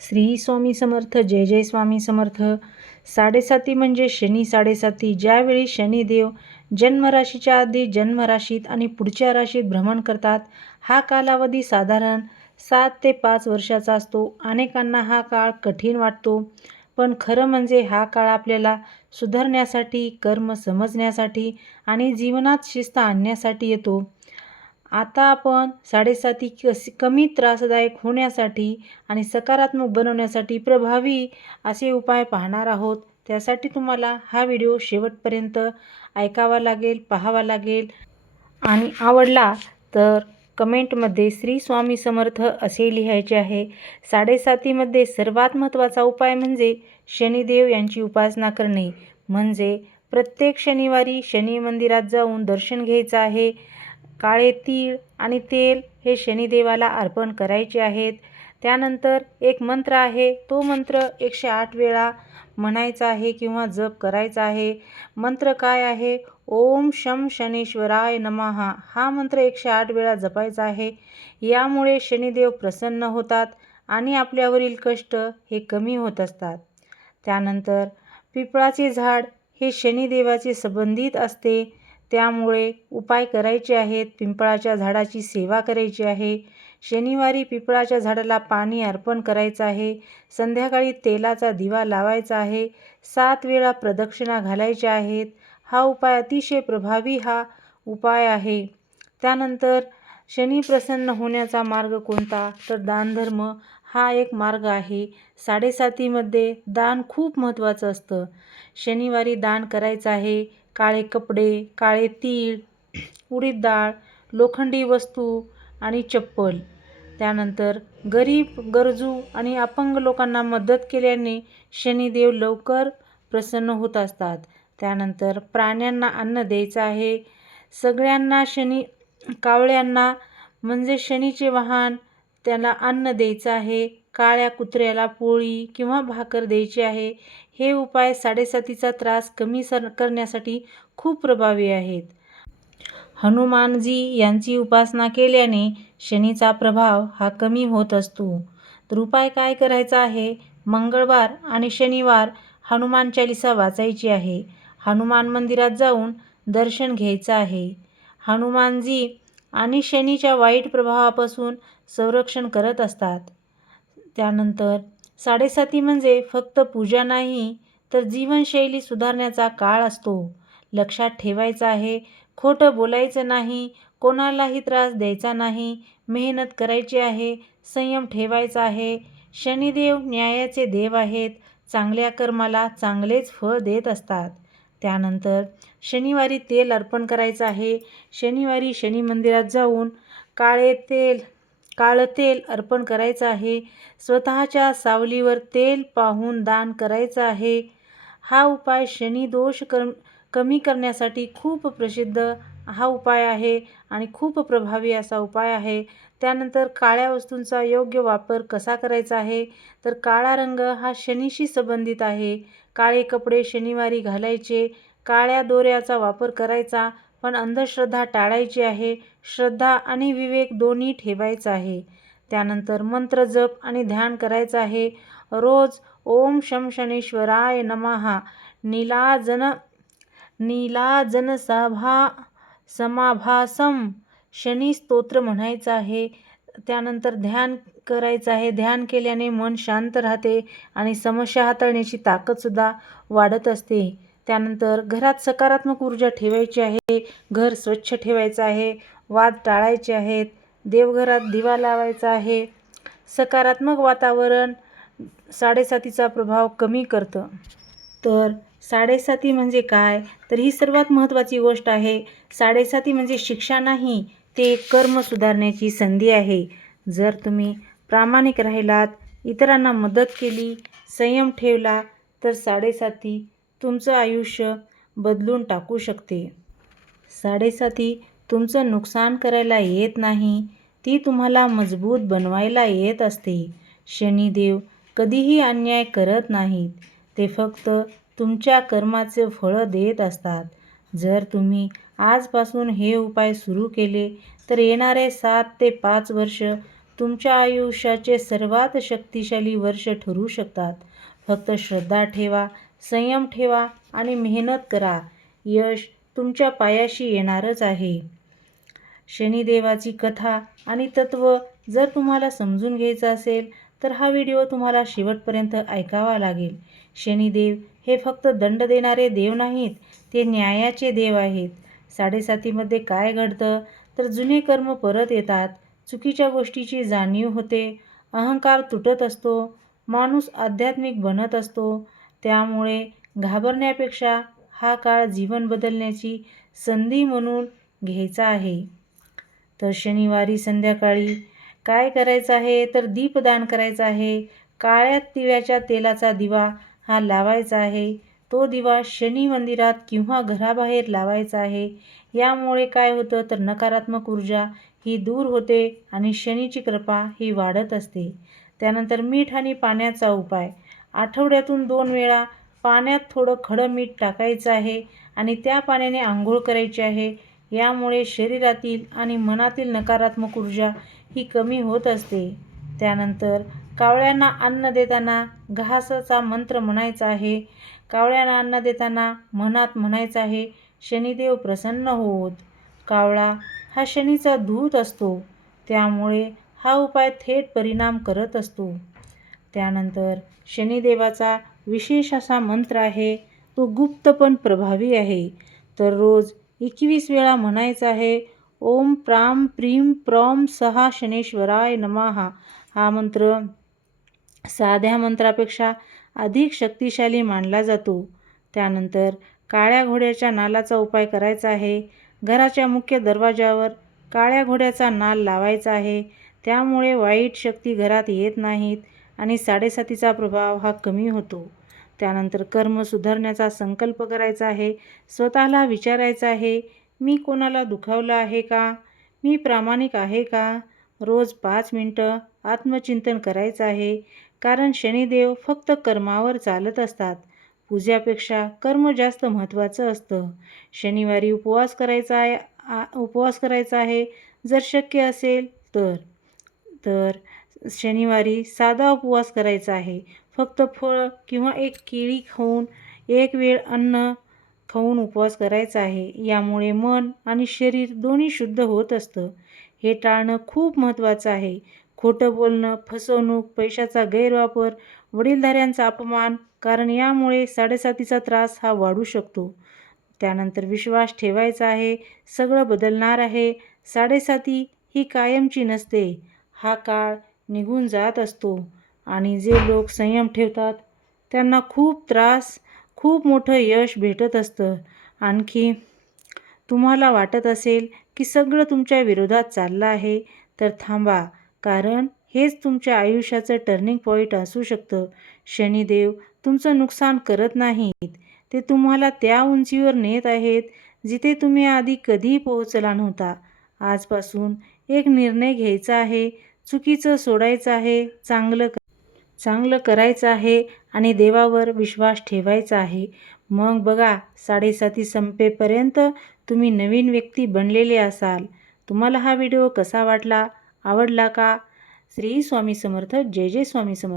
श्री स्वामी समर्थ. जय जय स्वामी समर्थ. साडेसाती म्हणजे शनी साडेसाती. ज्यावेळी शनिदेव जन्मराशीच्या आधी जन्मराशीत आणि पुढच्या राशीत भ्रमण करतात, हा कालावधी साधारण 7 ते 5 वर्षाचा असतो. अनेकांना हा काळ कठीण वाटतो, पण खरं म्हणजे हा काळ आपल्याला सुधारण्यासाठी, कर्म समजण्यासाठी आणि जीवनात शिस्त आणण्यासाठी येतो. आता आपण साडेसाती कमी त्रासदायक होण्यासाठी आणि सकारात्मक बनवण्यासाठी प्रभावी असे उपाय पाहणार आहोत. त्यासाठी तुम्हाला हा व्हिडिओ शेवटपर्यंत ऐकावा लागेल, पाहावा लागेल आणि आवडला तर कमेंटमध्ये श्री स्वामी समर्थ असे लिहायचे आहे. साडेसातीमध्ये सर्वात महत्त्वाचा उपाय म्हणजे शनिदेव यांची उपासना करणे. म्हणजे प्रत्येक शनिवारी शनी मंदिरात जाऊन दर्शन घ्यायचं आहे. काळे तीळ आणि तेल हे शनिदेवाला अर्पण करायचे आहेत. त्यानंतर एक मंत्र आहे, तो मंत्र 108 वेळा म्हणायचा आहे किंवा जप करायचा आहे. मंत्र काय आहे? ओम शम शनीश्वराय नमः. हा मंत्र 108 वेळा जपायचा आहे. यामुळे शनिदेव प्रसन्न होतात आणि आपल्यावरील कष्ट हे कमी होत असतात. त्यानंतर पिंपळाचे झाड हे शनिदेवाचे संबंधित असते, त्यामुळे उपाय करायचे आहेत. पिंपळाच्या झाडाची सेवा करायची आहे. शनिवारी पिंपळाच्या झाडाला पाणी अर्पण करायचं आहे. संध्याकाळी तेलाचा दिवा लावायचा आहे. 7 वेळा प्रदक्षिणा घालायच्या आहेत. हा उपाय अतिशय प्रभावी उपाय आहे. त्यानंतर शनी प्रसन्न होण्याचा मार्ग कोणता? तर दानधर्म हा एक मार्ग आहे. साडेसातीमध्ये दान खूप महत्त्वाचं असतं. शनिवारी दान करायचं आहे. काळे कपडे, काळे तीळ, उडीद डाळ, लोखंडी वस्तू आणि चप्पल. त्यानंतर गरीब, गरजू आणि अपंग लोकांना मदत केल्याने शनिदेव लवकर प्रसन्न होत असतात. त्यानंतर प्राण्यांना अन्न द्यायचं आहे. सगळ्यांना कावळ्यांना म्हणजे शनीचे वाहन त्याला अन्न द्यायचं आहे. काळ्या कुत्र्याला पोळी किंवा भाकर द्यायची आहे. हे उपाय साडेसातीचा त्रास कमी करण्यासाठी खूप प्रभावी आहेत. हनुमानजी यांची उपासना केल्याने शनीचा प्रभाव हा कमी होत असतो. तर उपाय काय करायचा आहे? मंगळवार आणि शनिवार हनुमान चालीसा वाचायची आहे. हनुमान मंदिरात जाऊन दर्शन घ्यायचं आहे. हनुमानजी आणि शनीच्या वाईट प्रभावापासून संरक्षण करत असतात. त्यानंतर साडेसाती म्हणजे फक्त पूजा नाही, तर जीवनशैली सुधारण्याचा काळ असतो. लक्षात ठेवायचं आहे, खोटं बोलायचं नाही, कोणालाही त्रास द्यायचा नाही, मेहनत करायची आहे, संयम ठेवायचा आहे. शनिदेव न्यायाचे देव आहेत. चांगल्या कर्माला चांगलेच फळ देत असतात. त्यानंतर शनिवारी तेल अर्पण करायचं आहे. शनिवारी शनी मंदिरात जाऊन काळं तेल अर्पण करायचं आहे. स्वतःच्या सावलीवर तेल पाहून दान करायचं आहे. हा उपाय शनी दोष कमी करण्यासाठी खूप प्रसिद्ध हा उपाय आहे आणि खूप प्रभावी असा उपाय आहे. त्यानंतर काळ्या वस्तूंचा योग्य वापर कसा करायचा आहे? तर काळा रंग हा शनीशी संबंधित आहे. काळे कपडे शनिवारी घालायचे. काळ्या दोऱ्याचा वापर करायचा, पण अंधश्रद्धा टाळायची आहे. श्रद्धा आणि विवेक दोन्ही ठेवायचं आहे. त्यानंतर मंत्र जप आणि ध्यान करायचं आहे. रोज ओम शम शनीश्वराय नमः नीलाजन समाभासम शनी स्तोत्र म्हणायचं आहे. त्यानंतर ध्यान करायचं आहे. ध्यान केल्याने मन शांत राहते आणि समस्या हाताळण्याची ताकदसुद्धा वाढत असते. त्यानंतर घरात सकारात्मक ऊर्जा ठेवायची आहे. घर स्वच्छ ठेवायचं आहे. वाद टाळायचे आहेत. देवघरात दिवा लावायचा आहे. सकारात्मक वातावरण साडेसातीचा प्रभाव कमी करतं. तर साडेसाती म्हणजे काय? तर ही सर्वात महत्त्वाची गोष्ट आहे. साडेसाती म्हणजे शिक्षा नाही, ते कर्म सुधारण्याची संधी आहे. जर तुम्ही प्रामाणिक राहिलात, इतरांना मदत केली, संयम ठेवला, तर साडेसाती तुमचं आयुष्य बदलून टाकू शकते. साडेसाती तुमचं नुकसान करायला येत नाही, ती तुम्हाला मजबूत बनवायला येत असते. शनिदेव कधीही अन्याय करत नाहीत, ते फक्त तुमच्या कर्माचे फळं देत असतात. जर तुम्ही आजपासून हे उपाय सुरू केले, तर येणारे 7 ते 5 वर्ष तुमच्या आयुष्याचे सर्वात शक्तिशाली वर्ष ठरू शकतात. फक्त श्रद्धा ठेवा, संयम ठेवा आणि मेहनत करा. यश तुमच्या पायाशी येणारच आहे. शनिदेवाची कथा आणि तत्त्व जर तुम्हाला समजून घ्यायचं असेल तर हा व्हिडिओ तुम्हाला शेवटपर्यंत ऐकावा लागेल. शनिदेव हे फक्त दंड देणारे देव नाहीत, ते न्यायाचे देव आहेत. 7.5मध्ये काय घडतं तर जुने कर्म परत येतात, चुकीच्या गोष्टीची जाणीव होते, अहंकार तुटत असतो, माणूस आध्यात्मिक बनत असतो. त्यामुळे घाबरण्यापेक्षा हा काळ जीवन बदलण्याची संधी म्हणून घ्यायचा आहे. तर शनिवारी संध्याकाळी काय करायचं आहे तर दीपदान करायचं आहे. काळ्या तिळाच्या तेलाचा दिवा हा लावायचा आहे. तो दिवा शनी मंदिरात किंवा घराबाहेर लावायचा आहे. यामुळे काय होतं तर नकारात्मक ऊर्जा ही दूर होते आणि शनीची कृपा ही वाढत असते. त्यानंतर मीठ आणि पाण्याचा उपाय. आठवड्यातून 2 वेळा पाण्यात थोडं खडं मीठ टाकायचं आहे आणि त्या पाण्याने आंघोळ करायची आहे. यामुळे शरीरातील आणि मनातील नकारात्मक ऊर्जा ही कमी होत असते. त्यानंतर कावळ्यांना अन्न देताना घासाचा मंत्र म्हणायचा आहे. कावळ्यांना अन्न देताना मनात म्हणायचं आहे, शनिदेव प्रसन्न होत. कावळा हा शनीचा दूत असतो, त्यामुळे हा उपाय थेट परिणाम करत असतो. त्यानंतर शनिदेवाचा विशेष असा मंत्र आहे, तो गुप्त पण प्रभावी आहे. तर रोज 21 वेळा म्हणायचा आहे, ओम प्राम प्रीम प्रॉम सहा शनेश्वराय नमः. हा मंत्र साध्या मंत्रापेक्षा अधिक शक्तिशाली मानला जातो. त्यानंतर काळ्या घोड्याच्या नालाचा उपाय करायचा आहे. घराच्या मुख्य दरवाजावर काळ्या घोड्याचा नाल लावायचा आहे. त्यामुळे वाईट शक्ती घरात येत नाहीत आणि 7.5चा प्रभाव हा कमी होतो. त्यानंतर कर्म सुधारण्याचा संकल्प करायचा आहे. स्वतःला विचारायचं आहे, मी कोणाला दुखावलं आहे का? मी प्रामाणिक आहे का? रोज 5 मिनिटं आत्मचिंतन करायचं आहे. कारण शनिदेव फक्त कर्मावर चालत असतात. पूजापेक्षा कर्म जास्त महत्त्वाचं असतं. शनिवारी उपवास करायचा आहे जर शक्य असेल तर. तर शनिवारी साधा उपवास करायचा आहे. फक्त फळ किंवा एक केळी खाऊन, एक वेळ अन्न खाऊन उपवास करायचा आहे. यामुळे मन आणि शरीर दोन्ही शुद्ध होत असतं. हे टाळणं खूप महत्त्वाचं आहे. खोटं बोलणं, फसवणूक, पैशाचा गैरवापर, वडीलधाऱ्यांचा अपमान, कारण यामुळे 7.5चा त्रास हा वाढू शकतो. त्यानंतर विश्वास ठेवायचा आहे, सगळं बदलणार आहे. 7.5 ही कायमची नसते. हा काळ निघून जात असतो आणि जे लोक संयम ठेवतात त्यांना खूप मोठं यश भेटत असतं. आणखी तुम्हाला वाटत असेल की सगळं तुमच्या विरोधात चाललं आहे तर थांबा, कारण हेच तुमच्या आयुष्याचं टर्निंग पॉईंट असू शकतं. शनिदेव तुमचं नुकसान करत नाहीत, ते तुम्हाला त्या उंचीवर नेत आहेत जिथे तुम्ही आधी कधीही पोहोचला नव्हता. आजपासून एक निर्णय घ्यायचा आहे, चुकीचं सोडायचं आहे, चांगलं करायचं आहे आणि देवावर विश्वास ठेवायचा आहे. मग बघा 7.5 संपेपर्यंत तुम्ही नवीन व्यक्ती बनलेले असाल. तुम्हाला हा व्हिडिओ कसा वाटला? आवडला का? श्री स्वामी समर्थ. जय जय स्वामी समर्थ.